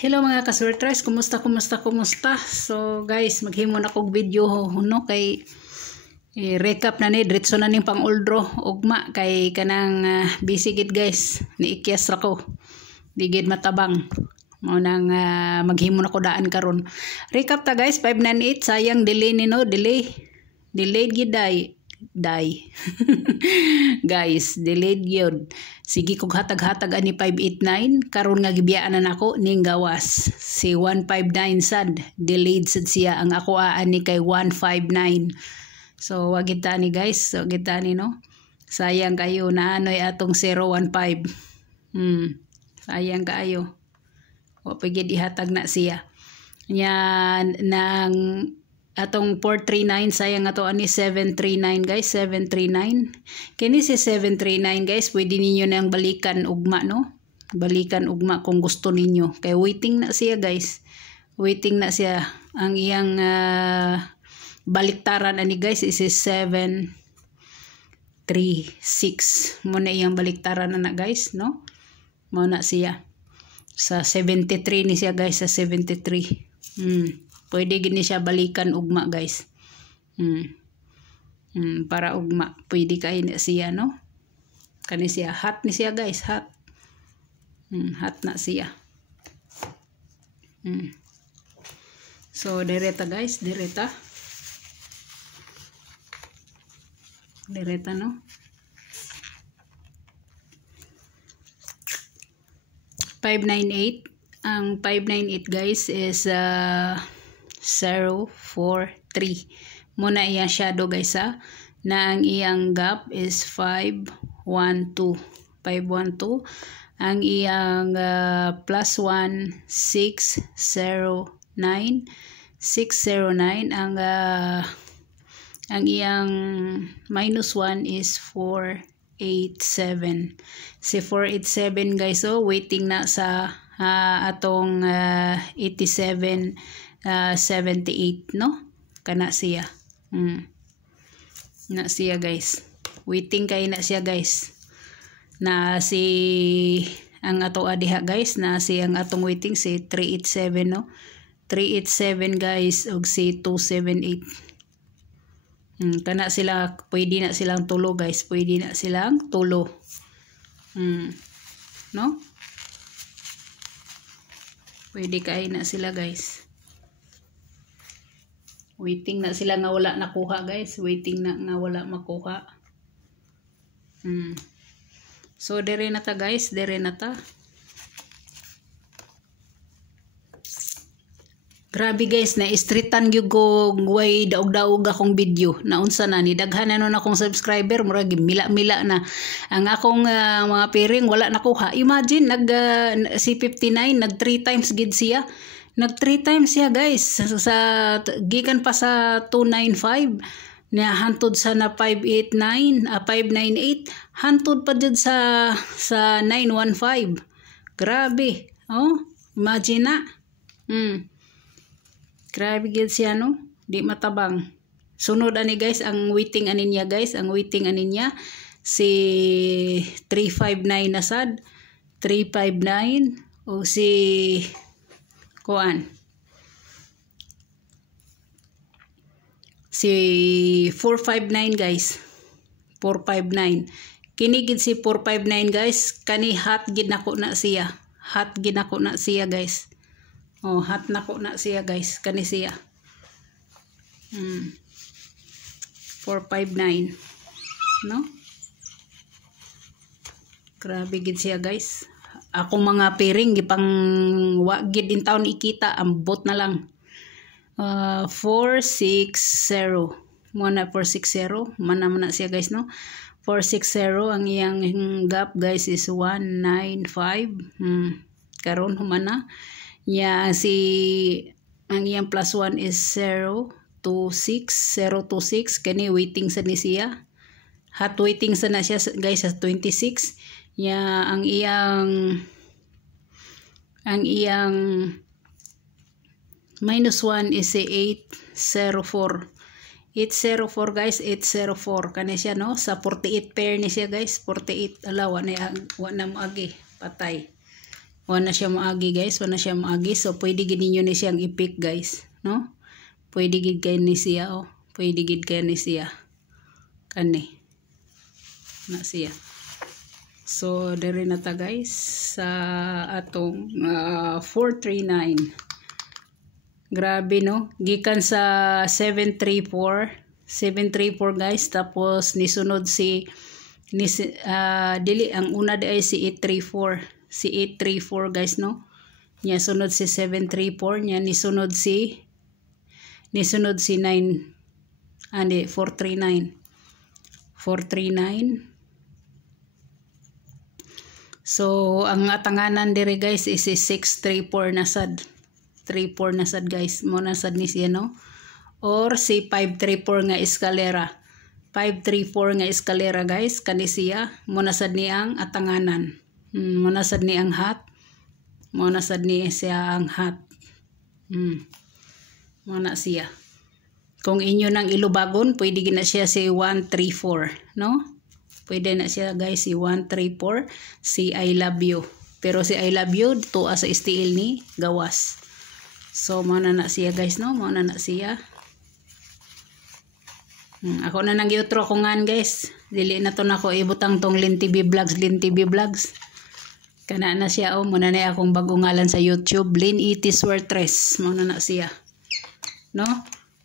Hello mga ka-surprise, kumusta? So guys, maghimo na kog video no kay recap na ni diretso na ning pang-uldro ugma kay kanang busy gid guys, niikyas ra ko. Di gid matabang. Mao nang maghimo na ko daan karon. Recap ta guys, 598 sayang delay ni no, delayed gid die. Guys, delayed yun. Sige kog hatag-hatag ani 589 karon nga gibiyaan na nako ning gawas. Si 159 sad delayed sad siya, ang ako ani kay 159. So wag kita ni guys, so kita ni no. Sayang kayo na anoy atong 015. Sayang kaayo. O pagid ihatag na siya. Yan nang atong 439 sayang ato ani 739 guys, 739. Kini si 739 guys, pwede ninyo nang balikan ugma no. Balikan ugma kung gusto ninyo. Kay waiting na siya guys. Waiting na siya. Ang iyang baliktaran ani guys is 736. Mo na iyang baliktaran na guys no. Mo na siya. Sa 73 ni siya guys, sa 73. Pwede gini siya balikan ugma guys. Para ugma pwede kay na siya no. Kani siya hot ni siya guys, hot. Hot na siya. So direta guys, direta. Direta no. $598. Ang 598 guys is 043. Muna iyang shadow guys ha. Na ang iyang gap is 512. 512. Ang iyang plus 1 609. 609. Ang iyang minus 1 is 487. Si 487 guys, so waiting na sa atong 87 78 no, kana siya. Na siya guys, waiting kay na siya guys, na si ang ato adiha guys, na si ang atong waiting si 387 no, 387 guys og si 278. Kana sila, pwede na silang tulo guys, pwede na silang tulo. No, pwede kay na sila guys. Waiting na sila nga wala nakuha guys. Waiting na nga wala makuha. So dire na ta guys. Dire na ta. Grabe guys. Na-streetan yung way daog-daog akong video. Naunsa na ni. Daghan na nun akong subscriber. Murag mila-mila na. Ang akong mga pairing wala nakuha. Imagine si 59 nag 3 times gid siya. Nag 3 times siya guys, sa gikan pa sa 295 na hantod sa na 589, 598 hantod pa jud sa 915. Grabe. Oh, imagine na. Grabe gid siya no, di matabang. Sunod ani guys ang waiting ani niya guys, ang waiting ani niya si 359 na sad, 359 o si kuan si 459 guys, 459 kini gid si 459 guys, kani hot gid nako na siya, hot gid nako na siya guys. Oh, hot nako na siya guys, kani siya 459 no. Grabe gid siya guys. Ako mga pairing gipang wagid din taon ikita, ambot na lang. 460 muna, 460 mana siya guys no. 460 ang iyang gap guys is 195. Karon humana ya si ang iyang plus 1 is 026 kani waiting sa ni siya, hot waiting sa na siya guys sa 26. Ya ang iyang minus 1 is 804. 804 guys, 804 kani siya no, sa 48 pair ni siya guys, 48 ala wa na mo agi patay. Wala na siya maagi guys, wala na siya maagi. So pwede gid ninyo ni siyang i-pick guys, no? Pwede gid kay ni siya oh. Pwede gid kay ni siya. Kani. Na siya. So dere na ta guys sa atong 439. Grabe no, gikan sa 734 guys, tapos nisunod si dili ang una di ay si 834 guys no. Nya sunod si 734, nya nisunod si 439. So ang atanganan dire guys is 634 na sad. 34 na sad guys, mo na sad ni siya no. Or si 534 nga eskalera. 534 nga eskalera guys, kani siya mo na sad ni ang atanganan. Mo na sad ni ang hat. Mo na sad ni siya ang hat. Mo na siya. Kung inyo nang ilubagon, pwede gina siya si 134, no? Pwede na siya guys si 134, si I love you. Pero si I love you dito sa STL ni gawas. So mo na siya guys no, mo na siya. Ako na nang giutro ko ngan guys. Dili na to nako ibutang tong Lynn TV Vlogs. Kana na siya oh, muna na akong bagong ngalan sa YouTube, Lynn Swertres. Mo na siya. No?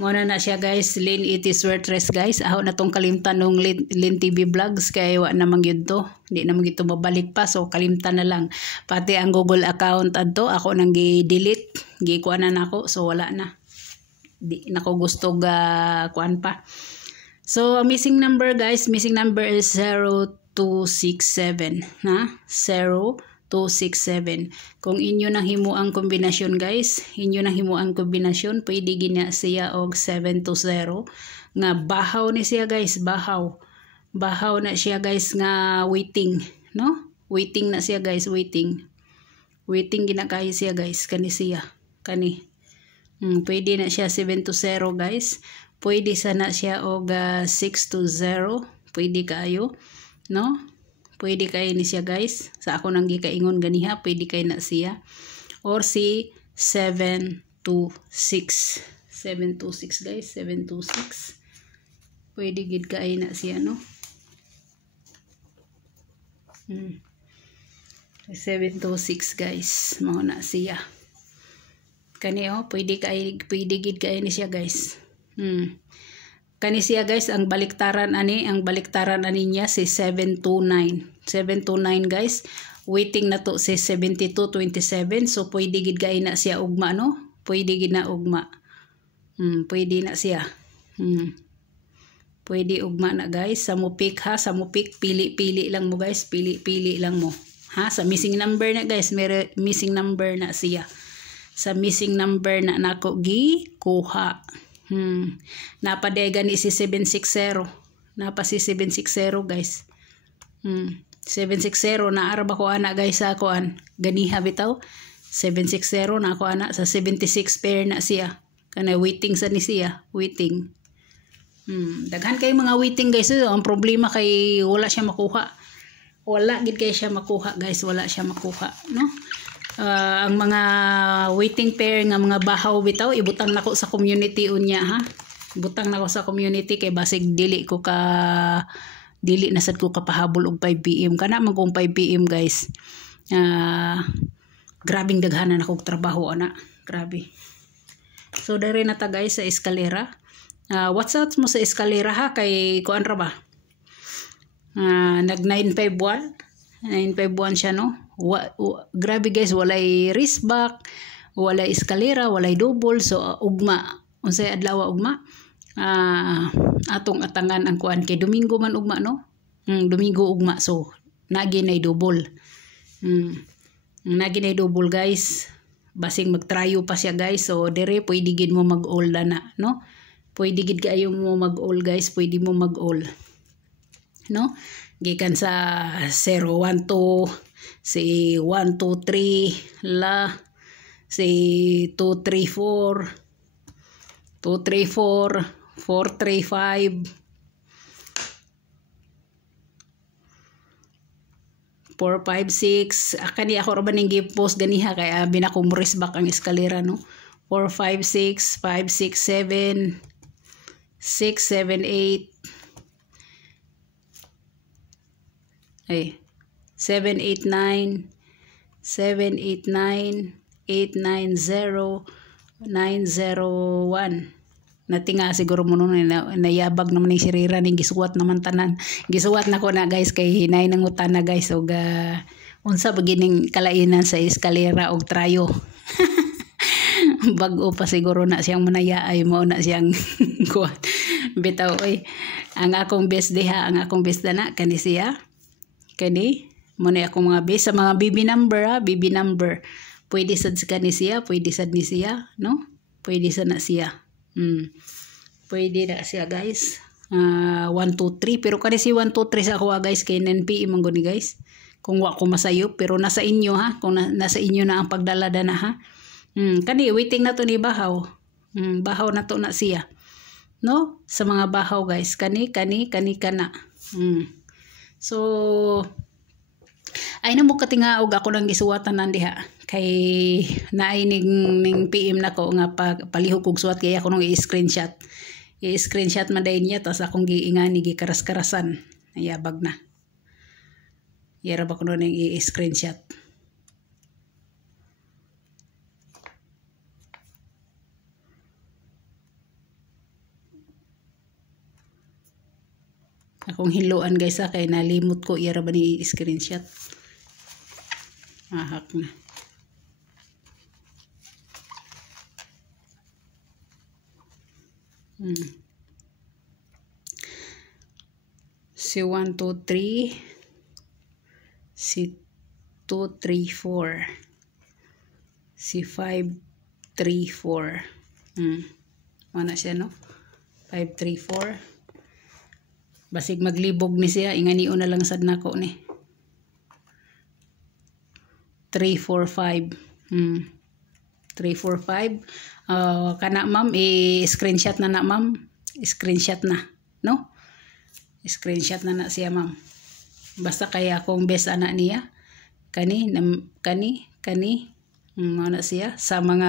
Mo na siya guys, Lynn Swertres guys. Ako na tong kalimtan ng Lynn TV Vlogs kay wa na magyud to. Hindi na magyud to mabalik pa, so kalimtan na lang. Pati ang Google account adto ako nang gi-delete, gi-kuanan nako, so wala na. Di nako gusto ga kuan pa. So, missing number guys, missing number is 0267, na? 0267. Kung inyo nang himuang kombinasyon guys, pwede gina siya og 720. Nga bahaw ni siya guys, bahaw. Bahaw na siya guys nga waiting, no? Waiting na siya guys, waiting. Waiting ginakahi siya guys, kani siya, kani. Pwede na siya 720 guys. Pwede sana siya og 620. Pwede kayo, no? Pwede kayo ni siya guys. Sa ako nang gikaingon ganiha, pwede kayo na siya. Or si 726. 726 guys, 726. Pwede gid kayo na siya, no? 726 guys, mao na siya. Kani oh, pwede gid kayo ni siya guys. Kani siya guys, ang baliktaran ani niya si 729. 729 guys. Waiting na to si 7227. So pwede gid kay na siya ugma, no? Pwede gid na ugma. Pwede na siya. Pwede ugma na guys. Sa mo pick ha, sa mo pick pili lang mo guys, pili lang mo. Ha, sa missing number na guys, may missing number na siya. Sa missing number na nako gi kuha. Napadega ni si 760. Napa si 760 guys. 760 na arba ko ana guys sa kuan. Ganiha bitaw. 760 na ako ana sa 76 pair na siya. Kana waiting sa ni siya, waiting. Daghan kay mga waiting guys. Ang problema kay wala siya makuha. Wala gid kay siya makuha guys, wala siya makuha, no? Ang mga waiting pair nga mga bahaw bitaw ibutang nako sa community unya ha. Butang nako sa community kay basig dili na sad ko kapahabol og 5 PM kana man kung 5 PM guys. Grabing daghanan akong trabaho ana, grabe. So dere na ta guys sa eskalera. What's up mo sa eskalera ha kay kuan ra ba? Nag 951 siya no. Grabe guys, walay wristback, walay eskalera, walay double, so ugma unsay adlaw ugma. Atong atangan ang kuan kay Domingo man ugma no. Domingo ugma, so nagi nay double. Nagi nay double guys. Basing magtrayo pa siya guys, so dire pwede gid mo mag-all na no. Pwede gid kayo mo mag-all guys, pwede mo mag-all. No? Gikan sa 012 si 123 la si 234 435 4, 5, 6. Kani ako ra ba ning gi-post ganiha kay binakumris back ang eskalera no. 4, 5, 6, 5, 6, 7, 6, 7, 8. Ay, 7, 8, 9, 7, 8, 9, 8, 9, 0, 9, 0, 1. Natinga siguro mo nun nayabag naman yung sirira ning gisuwat naman tanan. Gisuwat na ko na guys kay hinay nang utana guys og unsa begining kalainan sa eskalera og trayo. Bag-o pa siguro na siyang manaya ay mo na siyang kuan. Bitaw oy. Ang akong best diha, ang akong best na kani siya. Kani mo na akong mga best sa mga BB number BB number. Pwede sad kani siya, pwede sad ni siya, no? Pwede sad na siya. Pwede na siya guys. 1, 2, 3 pero kani si 1, 2, 3 sa ako guys kay 9 PM man guni guys. Kung wa ko masayo pero nasa inyo ha, kung nasa inyo na ang pagdalada na ha. Kani waiting na to ni bahaw. Bahaw na to na siya. No? Sa mga bahaw guys, kani kana. So ay na mo katinga og ako nang gisuwatan nandiha kay naay ning PM nako nga palihog kog suwat kay ako nung i-screenshot. I-screenshot man day niya tas akong giingani gikaras-karasan. Ayabag na. Yara ba ko nung i-screenshot. Akong hiluan guys kay nalimot ko yara ba ni i-screenshot. Ahak na. Si 1, 2, 3. Si 2, 3, 4. Si 5, 3, 4. Mana siya no? 5, 3, 4. Basig maglibog ni siya. Inganiyo na lang sad nako ni. 3, 4, 5. 3, 4, 5. Kana ma'am, i-screenshot na ma'am. Screenshot na. No? Screenshot na siya ma'am. Basta kaya akong best anak niya. Kani. Ano siya. Sa mga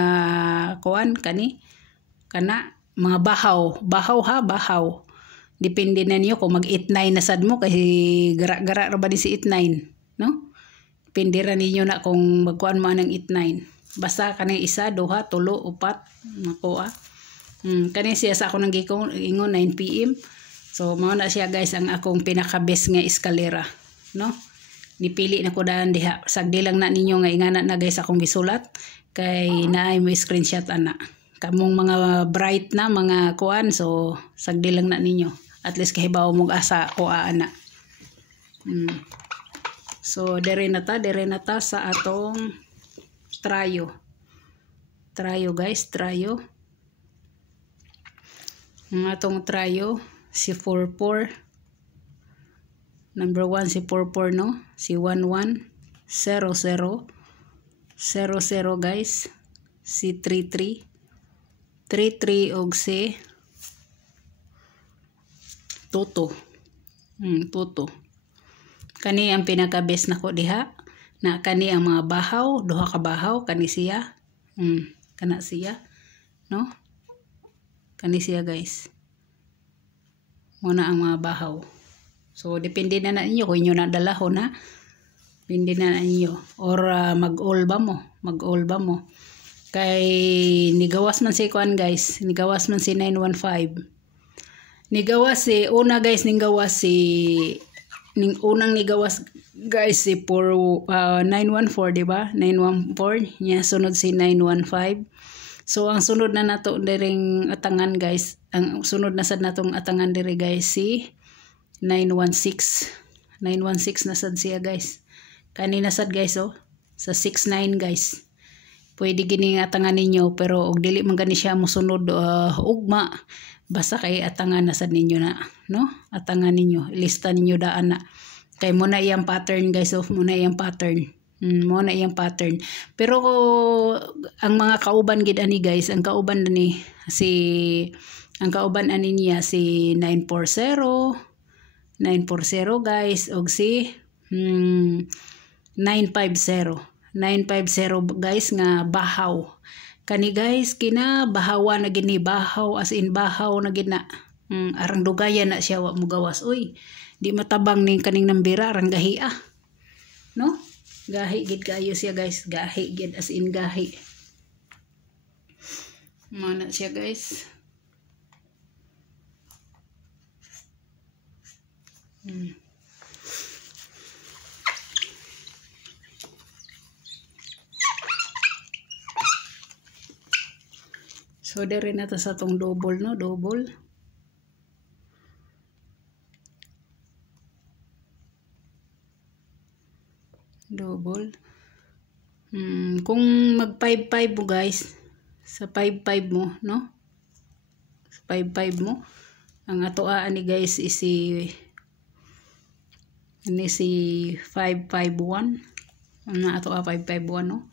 kuan, kana, mga bahaw. Bahaw. Depende na niyo kung mag-89 na sad mo kasi gara-gara ra ba ni si 89, no? Depende ra ninyo na kung magkuan mo ng 89. Basta kanang isa, duha, tulo, upat, nako kani siya sa ako nang ingon 9 PM. So mao na siya guys ang akong pinaka-best nga eskalera, no? Nipili na ko daan diha. Sagdi lang na ninyo nga ingana na guys akong gisulat kay naay mo screenshot ana. Kamong mga bright na mga kuan so sagdi lang na ninyo. At least kahibaw mong asa ko ana. So dere na ta sa atong trayo. Trayo guys, trayo. Ang atong trayo si 44. Number 1 si 44 no. Si 11 00 00 guys. Si 33 og si Toto. Toto. Kani ang pinaka-best nako diha. Na kani ang mga bahaw, duha ka bahaw kani siya. Kana siya, no? Kani siya guys. Muna ang mga bahaw. So depende na ninyo kung inyo na dalahon na. Depende na ninyo or mag-all ba mo. Kay nigawas man si kuan guys, nigawas man si 915. Nigawas si una guys, unang nigawas guys si 914 di ba? 914 nya sunod si 915. So ang sunod na nato diring atangan guys, ang sunod na sad natong atangan diri guys si 916. 916 na sad siya guys. Kanina sad guys sa 69 guys. Pwede gini atangan ninyo pero og dili man gani siya mosunod ugma. Basta kay atangan na sad ninyo na, no? Atangan ninyo, ilista ninyo daan na. Kay mo na iyang pattern guys, mo na iyang pattern. Pero ang mga kauban gid ani guys, ang kauban ani niya si 940 guys og si 950 guys nga bahaw. Kani guys kina bahawa na gini, bahaw as in bahaw na gina. Arang dugayan na siya wa mo gawas. Uy, di matabang ning kaning nambira arang gahi no? Gahi gid kayo siya guys, gahi gid as in gahi. Mana siya guys. So dere na ta sa tong double no, double. Kung mag 5-5 mo guys, sa 5-5 mo no, sa 5-5 mo ang atoaan ni guys is si 551. Ang atoa 551 no.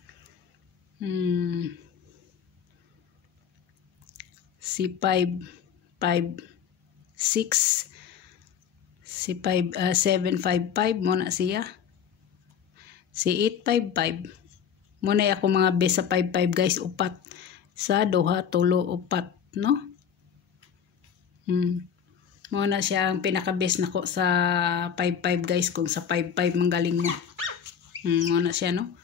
Si 556, si 755 mo na siya. Si 855 mo na ako mga best sa 55 guys, upat sa duha tulo upat no. Mo na siya ang pinaka best nako sa 55 guys, kung sa 55 manggaling mo. Mo na siya no.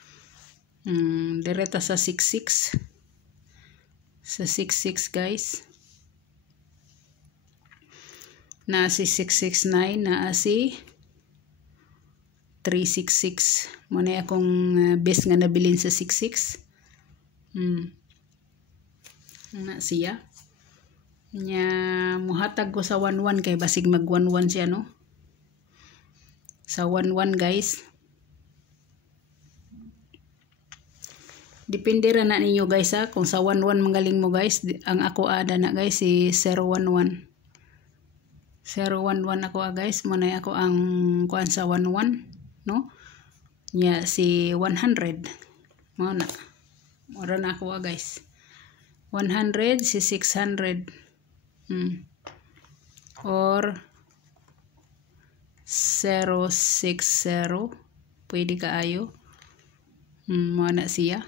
Direta sa 66. Sa 66 guys. Na si 669, na si 366. Mo na akong best nga nabilin sa 66. Na siya. Nya muhatag ko sa 11 kay basig mag 11 siya no. Sa 11 guys. Depende ra na ninyo guys ha, kung sa 11 manggaling mo guys. Ang ako ada na guys si 011. 011 ako guys, mo na ako ang kuan sa 11 no. Nya si 100 mo na. Mura na ako guys. 100 si 600. Or 060 pwede kaayo. Mo na siya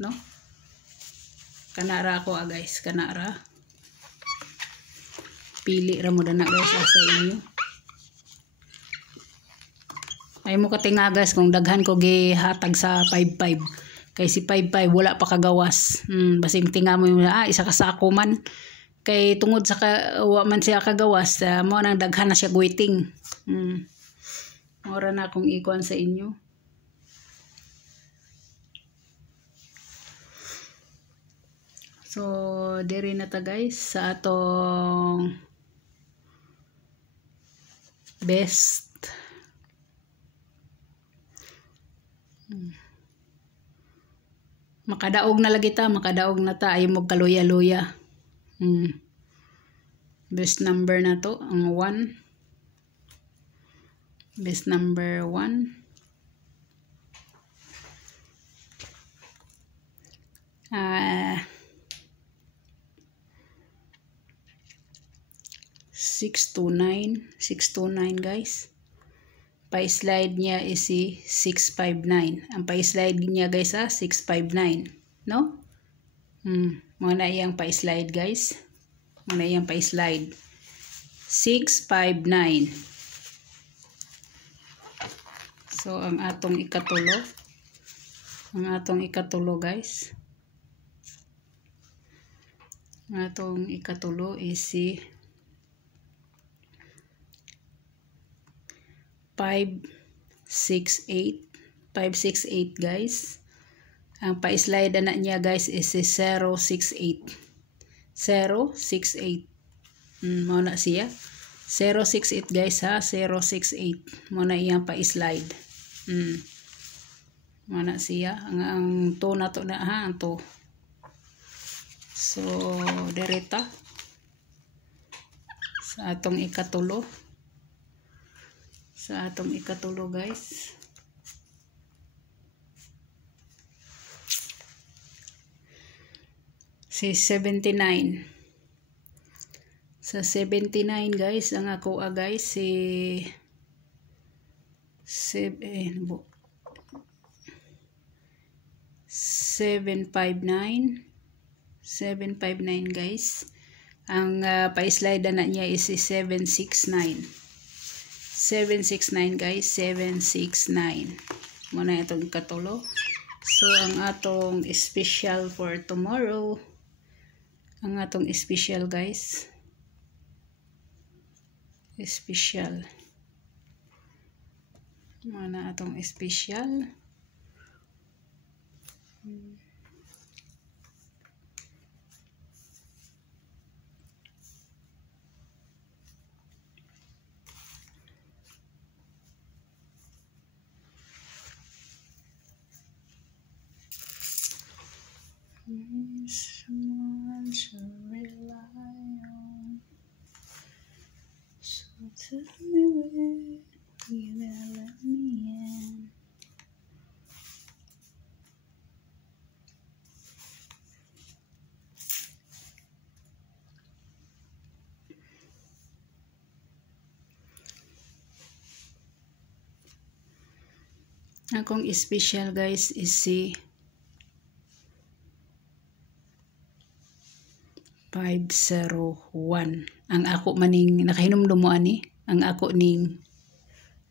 no. Kanara ako guys, kanara. Pili ra mo na guys sa inyo. Ay mo katinga guys kung daghan ko gihatag sa 55. Kay si 55 wala pa kagawas. Basing tinga mo yung isa ka sako man. Kay tungod sa wa man siya kagawas, mo nang daghan na siya waiting. Mora na akong ikuan sa inyo. So, diri na ta guys sa atong best. Makadaog na lagi ta, makadaog na ta, ay mo kaluya-luya. Best number na to, ang 1. Best number 1. 629 guys. Pa-slide niya is si 659. Ang pa-slide niya guys 659 no. Muna iyang pa-slide guys. Muna iyang pa-slide 659. So ang atong ikatulo. Ang atong ikatulo guys. Ang atong ikatulo is si 568 guys. Ang pa-slide na niya guys is si 068. 068. Mo na siya. 068 guys ha, 068. Mo na iyang pa-slide. Mo na siya. Ang to na to na ha, ang to. So, direta sa atong ikatulo. Sa atong ikatulo guys. Si 79. Sa 79 guys, ang ako guys si 759 guys. Ang pa-slide na niya is 769 guys. 769 muna itong katulo. So ang atong special for tomorrow, ang atong special guys, special muna atong special. Someone to rely on. So tell me when you gonna let me in. Akong special guys is si 501. Ang ako maning nakahinumdum mo ani, ang ako ning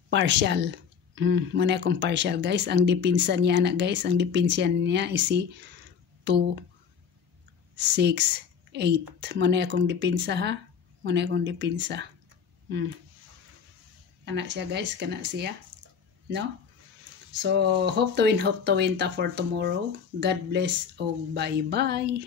partial. Muna akong partial guys. Ang dipinsa niya na guys, ang dipinsa niya is si 268. Muna akong dipinsa ha. Muna akong dipinsa. Kana siya guys, kana siya. No? So hope to win ta for tomorrow. God bless o bye bye.